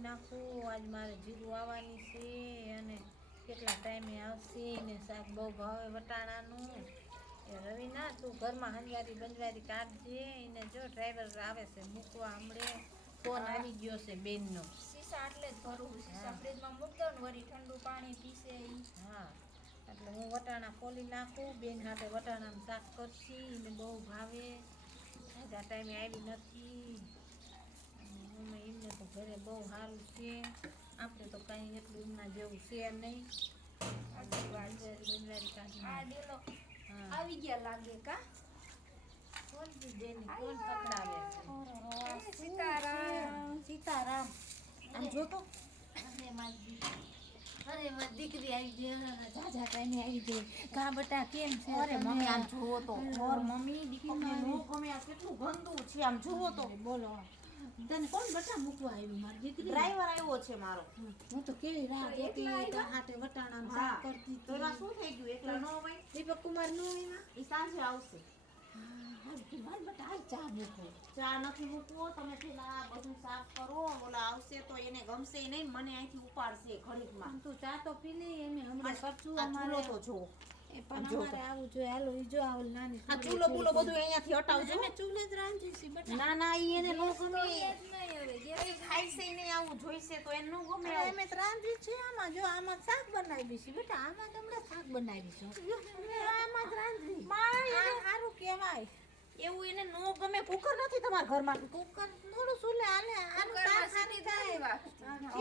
ફોલી નાખું. આજ મારે જીરું આવવાની છે અને કેટલા ટાઈમે આવશે ને શાક બહુ ભાવે વટાણાનું. એ રવિના તું ઘરમાં હંજવારી બંજવારી કાઢજે. એને જો ડ્રાઈવર આવે છે મૂકવા હમણે. ફોન આવી ગયો છે બેનનો. સીસા એટલે જ ભરવું. સીસા ફ્રીજમાં મૂક દો ને વળી ઠંડુ પાણી પીશે ઈ. હા એટલે હું વટાણા ફોલી નાખું. બેન હાથે વટાણાનું શાક કરશી. એને બહુ ભાવે. આજા ટાઈમે આવી નથી. અમે એમને તો ઘરે બહુ સારું છે. આપણે તો કાંઈ એટલું એમના જેવું છે નહીં. બંજવારી કાઢી આ ડેલો હા આવી ગયા લાગે કા. કોણ બેન કોણ પકડાવે છે? સીતારામ. સીતારામ. આમ જોતો અરે મારી દીકરી આવી ગઈ. જાજા ટાઈમે આવી ગઈ. કા બટા કેમ છે? અરે મમ્મી આમ જુઓ તો ઓર મમ્મી દીકરીને નો ગમે આ કેટલું ગંદુ છે આમ જુઓ તો. બોલો તને કોણ બટા મૂકવા આવ્યું મારી દીકરી? ડ્રાઈવર આવ્યો છે મારો. હું તો કેવી રાહ જોતી તાર હાથે વટાણાનું શાક કરતી તો એમાં શું થઈ ગયું એકલા નો હોય દીપક કુમાર નો એમાં એ સાંજે આવશે. મારી બટા હાલ ચા મૂકો. ચા નથી મૂકવો તમે પેલા બધું સાફ કરો. ઓલા આવશે તો એને ગમશે નહીં મને અહીંથી ઉપાડશે ઘડીકમાં. તું ચા તો પી લે. એને હમણાં કરશું આ અમારે ચૂલો તો જો એ પણ અમારે આવું જોઈએ. હાલો ઈ જો આવું નાની આ ચૂલો બૂલો બધું અહીંયાથી હટાવજો. અમે ચૂલે જ રાંધી છે બટા. ના ના ઈ એને નો ગમે. નહીં હવે ગેસ એ ખાઈ છે નહીં આવું જોઈશે તો એને નો ગમે. અરે અમે તો રાંધી છે. આમાં જો આમાં શાક બનાવી છે બેટા. આમાં તમને શાક બનાવી છે. આમાં જ રાંધી. આ સારું કહેવાય. એવું એને નો ગમે. કુકર નથી તમારા ઘરમાં? કુકર થોડું સુલે હાલે. આનું શાક સારી થાય.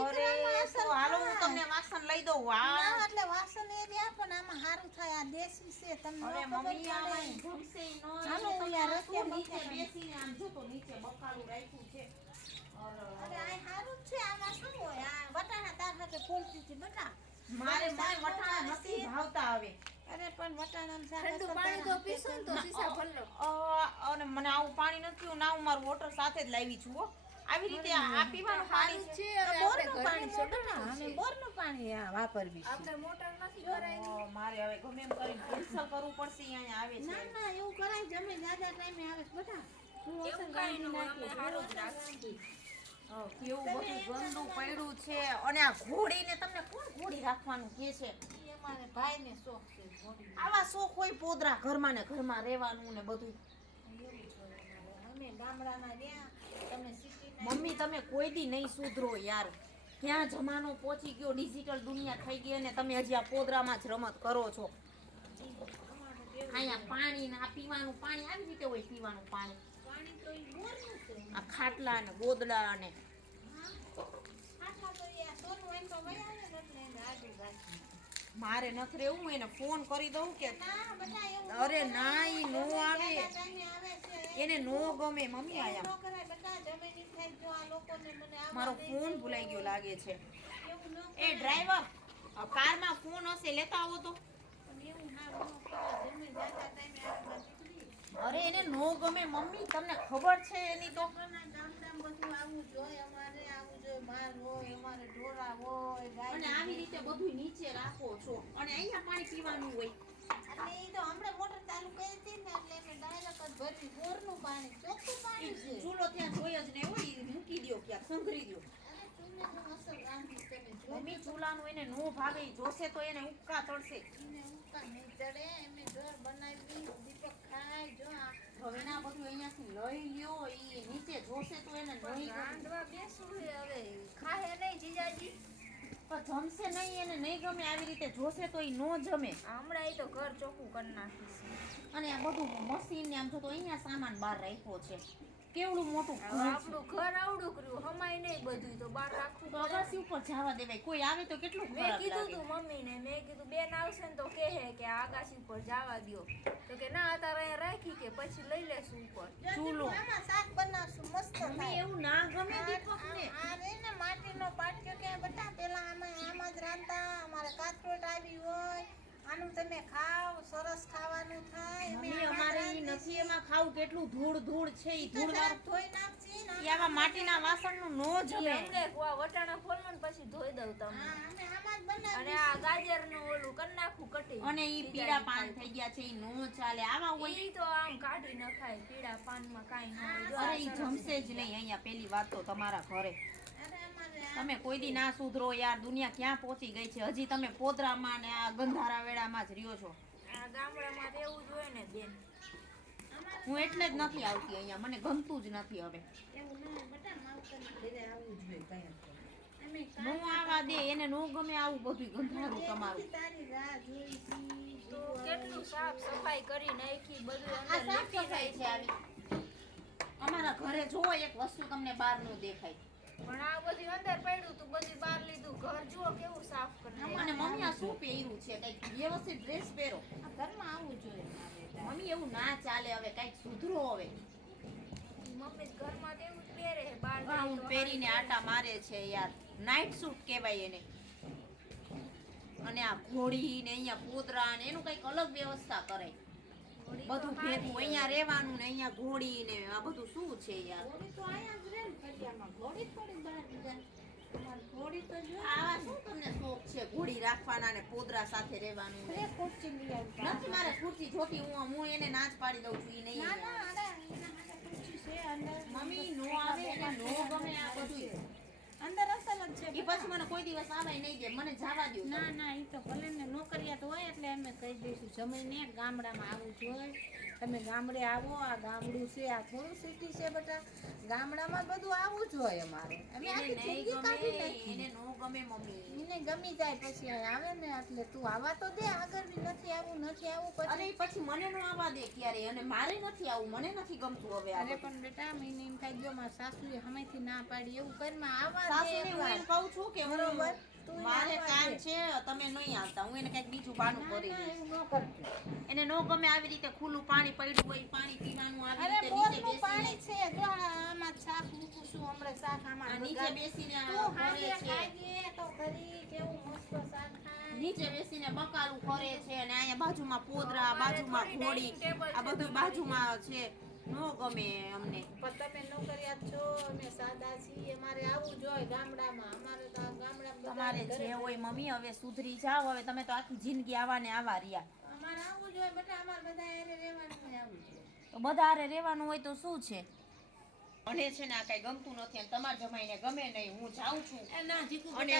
અરે તો હાલો હું તમને વાસણ લઈ દઉં. વાહ ના એટલે વાસણ એ રહ્યા પણ આમાં સારું થાય. આ દેશી છે તમને અરે ન ખબર મમ્મી આમાં પડે. જમશે ઈ નો. હાલો ઓલા રસ્તે નીચે બકાલું. બેસીને આમ જો તો નીચે બકાલું રાખ્યું છે. અરે આ સારું જ છે. આમાં શું હોય? આ વટાણા તાર સાથે ફોલતી હતી બટા. મારે વટાણા નથી ભાવતા હવે. અરે પણ વટાણાનું શાક ઠંડુ અસલ પાણી તો તારા પીશો ને તો સીસા ભર લો. અને મને આવું પાણી નથી પીવું. ના હું મારું વોટર સાથે જ લાવી છું હો. આવી રીતે આ પીવાનું પાણી છે. છે હવે આપણે બોરનું પાણી છે બટા. અમે બોરનું પાણી આ વાપરવી છે. આપણે મોટર નથી ભરાય. મારે હવે ગમે એમ કરીને કેન્સલ કરવું પડશે. ઈ અહીંયા આવે ના છે. ના એવું કરાય. જમે જાજા ટાઈમે આવે છે બટા. હું એવું અસલ કાંઈ ન રાંધી હોય. અમે નાખીશ. સારું જ રાખીએ. કેવું બધું ગંદુ પડ્યું છે. અને આ ઘોડીને તમને કોણ ઘોડી રાખવાનું કહે છે? ઈ અમારે ભાઈને શોખ છે ઘોડીનો. આવા શોખ હોય પોદરા ઘરમાં ને ઘરમાં રહેવાનું ને બધું. એવું છે અમારે. અમે ગામડાના રહ્યા. તમે સિટીના મમ્મી તમે કોઈ દી નહીં સુધરો યાર. ક્યાં જમાનો પહોંચી ગયો. ડિજિટલ દુનિયા થઈ ગઈ અને તમે હજી આ પોદરામાં જ રમત કરો છો. અહીંયા પાણી ને આ પીવાનું પાણી આવી રીતે હોય. પીવાનું પાણી પાણી તો ઈ બોરનું છે. આ ખાટલા ને ગોદડા ને આટલા તો ઈ આ સોનું હોય તો વહી આવે ને એટલે એને આડું રાખી. મારે નથી રહેવું. એને ફોન કરી દઉં કે ના બટા એવું અરે ના ઈ નો આવે. જાજા ટાઈમે આવે છે. એને નો ગમે મમ્મી એવું આયા. ન કરાય બટા. જમે નહીં થાય જો આ લોકોને મને આવા મારો દઈ ફોન દે. ભૂલાઈ ગયો લાગે છે. એવું ન એ કરાય. ડ્રાઈવર કારમાં ફોન હશે લેતા આવો તો. પણ એવું ના ન કરાય. જમે જાજા ટાઈમે આવે મારી દીકરી. અરે એને નો ગમે મમ્મી તમને ખબર છે એની તો. લોકોના ગામડામાં બધું આવું જોઈએ. અમારે આવું જોઈએ. માલ હોય અમારે ઢોરા હોય ગાય અને આવી રીતે બધું નીચે રાખો છો અને અહીંયા પાણી પીવાનું હોય. એટલે ઈ તો હમણાં મોટર ચાલુ કરી હતી ને એટલે અમે ડાયરેક્ટ જ ભરી. બોરનું પાણી ચોખ્ખું પાણી છે. ચૂલો ત્યાં જોઈ જ ને હોય ઈ મૂકી દ્યો ક્યાંક સંઘરી દ્યો. અરે ચૂલે તો અસલ રાંધી તમે જો. મમ્મી ચૂલાનું એને નો ભાવે. ઈ જોશે તો એને ઉક્કા ચડશે. એને ઉકા નહીં ચડે. એમે ઢોર બનાવી દીપક ખાય જો આ હવે ના બધું અહીંયાથી લઈ લ્યો. ઈ નીચે જોશે તો એને નહીં ગમે. રાંધવા બેસવું છે હવે. ખાહે નહીં જીજાજી. પણ જમશે નહીં એને નહીં ગમે. આવી રીતે જોશે તો ઈ નો જમે. હમણાં ઈ તો ઘર ચોખ્ખું કરી નાખીશ. અને આ બધું મશીન ને આમ જો તો અહીંયા સામાન બહાર રાખ્યો છે. કેવડું મોટું હવે ઘર છે. આપણું ઘર આવડું કર્યું હમાય નહીં બધું તો બહાર રાખવું તો પડે. અગાસી ઉપર જવા દેવાય. કોઈ આવે તો કેટલું મેં ખરાબ કીધું લાગે. તું મમ્મીને. મેં કીધું બેન આવશે ને તો કહે કે આ આગાસી ઉપર જવા દ્યો. તો કે ના અત્યારે અહીંયા રાખી કે પછી લઈ લેશું ઉપર. જો ચૂલો. દીપક આમાં શાક બનાવશું મસ્ત મમ્મી થાય. એવું ના ગમે દીપકને. આ રે ને માટીનો પાટિયો ક્યાંય બટા. પેલા આમાં જ રાંધતા. અમારે કાથરોટ આવી હોય. આનું તમે ખાવ સરસ ખાવાનું થાય. અમે મમ્મી આમાં જ અમારે ઈ રાંધીએ નથી છીએ. એમાં ખાવું. કેટલું ધૂળ ધૂળ છે ઈ તો ધૂળ જરાક વાળું. ધોઈ નાખજી ને. ઈ આવા માટીના વાસણનું નો ઈ જમે. અમને વટાણા ફોલમાં ને પછી ધોઈ દઉં તમને. હા, અમે આમાં જ બનાવીએ. અને આ ગાજરનું ઓલું કરી નાખું કટી. અને ઈ પીળા પાન થઈ ગયા છે ઈ નો ચાલે. આવા હોય. ઈ તો આમ કાઢી નખાય. પીળા પાનમાં કાંઈ ન હોય. જો અરે આ ઈ સરસ જમશે જ નહીં અહીંયા. પેલી વાત તો તમારા ઘરે અરે અમારે તમે કોઈ દી ના સુધરો યાર, દુનિયા ક્યાં પહોંચી ગઈ છે. હજી તમે પોદરામાં ને આ ગંધારા વેળામાં જ રહ્યો છો. આ ગામડામાં તો એવું જ હોય ને બેન. હું એટલે જ નથી આવતી અહીંયા, મને ગમતું જ નથી હવે. એવું ના બટા માવતરની ઘરે આવવું જોઈએ કયા તો. અમે નો આવા દે, એને નો ગમે આવું બધું ગંધારું તમારું. તારી રાહ જોઈ છી. તો કેટલું સાફ સફાઈ કરી નાખી, બધું આ અંદર સાફ લીપી સફાઈ છે જાય છે. આવી. અમારા ઘરે જોવો એક વસ્તુ તમને બહાર નો દેખાય. પણ આ બધું અંદર પડ્યું તું, બધું બહાર લીધું. ઘર જુઓ કેવું સાફ કરી અને મમ્મી આ શું પહેર્યું છે? કઈક વ્યવસ્થિત ડ્રેસ પહેરો. આ ઘરમાં આવવું જોઈએ મારે. મમ્મી એવું ના ચાલે, હવે કઈક સુધરો હવે. મમ્મી ઘરમાં તો એવું જ પહેરે છે, બહાર જાય ગાઉન તો પહેરીને આટા મારે છે યાર. નાઇટ સૂટ કહેવાય એને. અને આ ઘોડી ને અહીંયા પોદરા ને એનું કઈક અલગ વ્યવસ્થા કરે. ઘોડી તો બધું હારી ભેગું હોય. અહીંયા રહેવાનું ને અહીંયા ઘોડી ને આ બધું શું છે યાર? ઘોડી તો આયા જ રહે ને ફળિયામાં. ઘોડી થોડી બહાર જાય. તમારે ઘોડી તો જો. આવા શું તમને શોખ છે ઘોડી રાખવાના ને પોદરા સાથે રહેવાનું ને? ઘરે ખુરશી લઈ આવતા. નથી મારે ખુરશી જોતી, હું એને નાચ પાડી દઉં છું. ઈ નહીં ના આવે. ના અરે એના માટે ખુરશી છે અંદર. મમ્મી નો આવે એને નો ગમે આ બધું. અંદર અસલ જ છે. ઈ પછી મને કોઈ દિવસ આવે નહીં દે, મને જવા દ્યો. ના ના એ તો ભલે ને નોકરિયાત હોય એટલે અમે કહી દઈશું જમીને ગામડામાં આવવું જોઈએ. તમે ગામડે આવો, આ ગામડું છે, આ થોડું સિટી છે બેટા. ગામડામાં બધું આવવું જોઈએ અમારે. અમે એને આખી નહીં જિંદગી કાઢી ગમે, નાખી. એને નો ગમે મમ્મી. એને ગમી જાય પછી અહીં આવે ને એટલે તું આવા તો દે. આગળ બી નથી આવવું અરે પછી. ઈ પછી મને નો આવવા દે ક્યારે, અને મારે નથી આવું, મને નથી ગમતું હવે આ અરે બધું. પણ બેટા મને એમ થાય જો મારા સાસુએ હમેથી ના પાડી એવું ઘરમાં આવવા દે સાસુને હું એકવાર. એમ કહું છું કે બરોબર. તું મારે આવવા કામ દે. છે, તમે નહીં આવતા, હું એને કઈક બીજું બહાનું ના, કરી ના, દઈશ. એવું ન કરતી. એને નો ગમે આવી રીતે ખુલ્લું પાણી પડ્યું હોય, પાણી પીવાનું આવી અરે રીતે નીચે બોરનું પાણી બેસીને છે જો આમાં શાક મૂકું છું હમણાં શાક આ આમાં નીચે બગાડ. બેસીને આ તું કરે હાંજે છે. ખાઈએ તો ખરી કેવું મસ્ત શાક ખાય. નીચે બેસીને બકાલું કરે છે, અને અહીંયા બાજુમાં પોદરા, અમારે બાજુમાં થોડી ઘોડી, dining table આ છે બધું તમારી. બાજુમાં છે. નો ગમે અમને. પણ તમે નોકરિયાત છો, અમે સાદા છીએ, અમારે આવવું જોઈએ ગામડામાં. અમારે તો આ ગામડામાં તમારે બધાને ઘરે જે હોય મમ્મી, હવે સુધરી જાઓ. હવે તમે તો આખી જિંદગી આવા ને આવા રહ્યા. અમારે આવવું જોઈએ બેટા. અમારે બધા હારે રહેવાનું હોય, આવવું જોઈએ. તો બધા હારે રહેવાનું હોય તો શું છે? મને છે ને આ કઈ ગમતું નથી, અને તમારા જમાઈને ગમે નહીં. હું જાઉં છું અને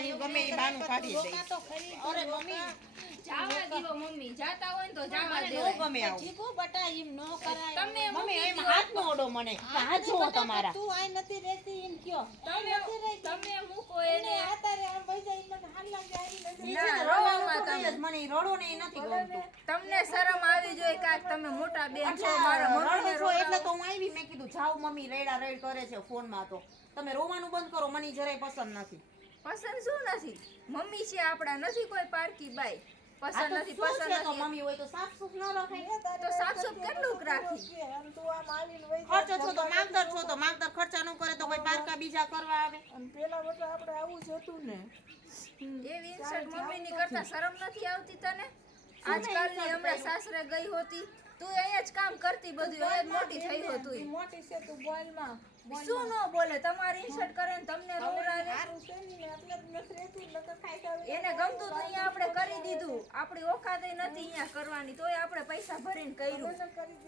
હું ગમે એ બહાનું કાઢી દઈશ. રોકા તો ખરી તું, અરે રોકા. મમ્મી, જાવા દ્યો મમ્મી, જાતા હોય ને તો જાવા મને દેવાય. નો ગમે આવું. જીગુ બેટા એમ ન કરાય. તમે મમ્મી મૂકી એમ દ્યો. હાથ નો ઓડો મને. હાથ જોવો બેટા, તમારા. તું આય નથી રહેતી એમ કયો. તમે મૂકો એને એને. આતારે આમ વઈ જાય, મને હાલ લાગે આવી નથી. ઈ છે ને રડવાનું તો નહીં જ, મને ઈ રડો ને ઈ નથી ગમતું. તમને શરમ આવી જોઈએ કાક તમે મોટા બેન છો, એટલે મારા મમ્મીને રડો છો એટલે રોકાવો. તો હું આવી. મેં કીધું જાઓ મમ્મી, રેડા રેડ કરે છે ફોનમાં. તો તમે રોવાનું બંધ કરો, મને ઈ જરાય પસંદ નથી. પસંદ શું નથી? મમ્મી છે આપડા, નથી કોઈ પારકી બાઈ. આ પસંદ તો નથી, શું પસંદ છે? તો નથી. મમ્મી હોય તો સાફ સુફ ન રખાય. તો સાફ-સૂફ કેટલુંક રાખી? આમ તું આમ આવીને વઈ જાય. ખર્ચો છો તો માગદર છો, તો માગદર ખર્ચા ન કરે તો કોઈ પારકા બીજા કરવા આવે. અને પેલા બધા આપણે આવું જ હતું ને. એવી ઇન્સર્ટ મમ્મીની કરતા શરમ નથી આવતી તને? આજકાલની હમણાં સાસરે ગઈ હોતી, તું અહીંયા જ કામ કરતી, બધું અહીંયા જ મોટી થઈ તું હોતી. મોટી છે તું બોલમાં. શું ન બોલે? તમારી ઇન્સર્ટ કરે ને તમને રોવડાવે. સારું છે ને એટલે જ નથી રહેતું, નકર ખાઈ ખાઈ એને ગમતું તો અહીંયા આપણે કરી દીધું. આપણી ઓકાત ય નથી અહીંયા કરવાની, તોય આપણે પૈસા ભરીને કર્યું.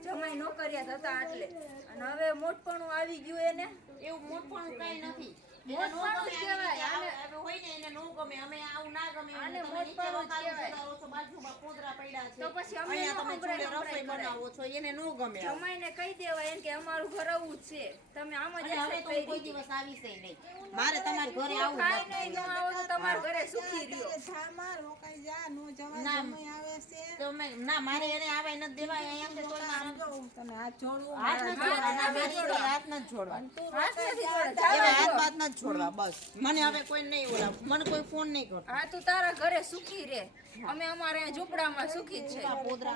જમાઈ નોકરિયાત હતા એટલે. અને હવે મોટપણું આવી ગયું એને. એવું મોટપણું કાંઈ નથી. મોટપણું જ કહેવાય. હવે હોય ને એને નો ગમે, અમે આવું ના ગમે. આને તમે નીચે મોટપણું જ વખાણ કહેવાય. સુધારો છો, બાજુમાં પોદરા પડ્યા છે. તો પછી અમને અહીંયા નો તમે સંભળાય, ચૂલે રસોઈ સંભળાય બનાવો છો, એને નો ગમે આવું. જમાઈને કહી દેવાય એને કે અમારું ઘર આવું જ છે. તમે આમ જ અને હવે તો હું કોઈ કરી દિવસ આવીશ ય નહીં. મારે તમારા ઘરે આવું ખાઈ નથી. નહીં ન આવો તો તમારા ઘરે સુખી રહ્યો. જામાં રોકાઈ જા, નો જવાય. ના. સમય આવે છે. તો ના, મારે એને આવાય નથી દેવાય. અહીંયા છે તોય મારે તને હાથ જોડવું. હાથ નથી હાથ જોડવા. નથી મારી તો હાથ નથી જોડવા. હાથ નથી જોડે, એવા જવા હાથ દ્યો. બાત નથી છોડવા. બસ મને હવે કોઈ નહીં ઓલા, મને કોઈ ફોન નહીં કરતો. હા તું તારા ઘરે સુખી રે. અમે અમારે અહીંયા ઝૂંપડામાં સુખી જ છે. આ પોદરા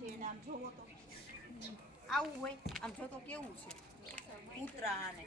છે ને આમ જોવો તો આવું હોય. આમ જો તો કેવું છે કૂતરા ને